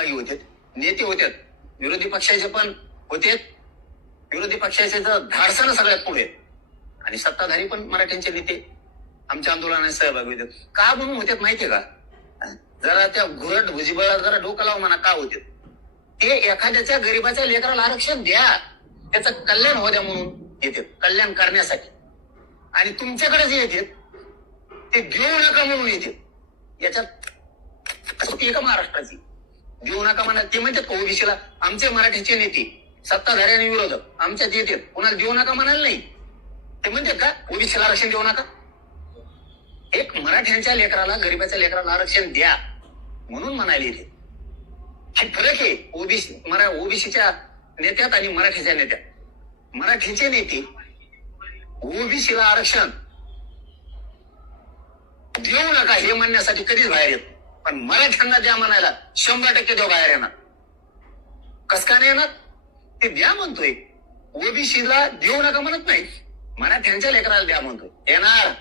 सहभागी होते, नेते होते, विरोधी पक्षाचे पण होते, विरोधी पक्षाचे तर धाडसानं सगळ्यात पुढे, आणि सत्ताधारी पण मराठ्यांचे नेते आमच्या आंदोलनात सहभागी होते. का म्हणून होते माहितीये का? जरा त्या घुरट भुजबळाला जरा डोकं लावा म्हणा, का होते ते? एखाद्याच्या गरीबाच्या लेकराला आरक्षण द्या, त्याचं कल्याण हो द्या म्हणून येते, कल्याण करण्यासाठी. आणि तुमच्याकडे जे येते ते देऊ नका म्हणून येते. याच्यात का महाराष्ट्राची देऊ नका म्हणा. ते म्हणतात ओबीसीला आमचे मराठीचे नेते सत्ताधारी आणि विरोधक आमच्यात येते, कुणाला देऊ नका म्हणाल नाही. ते म्हणतात का ओबीसीला आरक्षण देऊ नका? एक मराठ्यांच्या लेकराला, गरीबाच्या लेकराला आरक्षण द्या म्हणून म्हणाले येते. हे फरक आहे ओबीसीच्या नेत्यात आणि मराठीच्या नेत्यात. मराठीचे नेते ओबीसीला आरक्षण देऊ नका हे म्हणण्यासाठी कधीच बाहेर येत, पण मराठ्यांना द्या म्हणायला 100% देऊ बाहेर येणार. कस का नाही येणार? ते द्या म्हणतोय. ओबीसीला देऊ नका म्हणत नाही, मराठ्यांच्या लेकराला द्या म्हणतोय. येणार.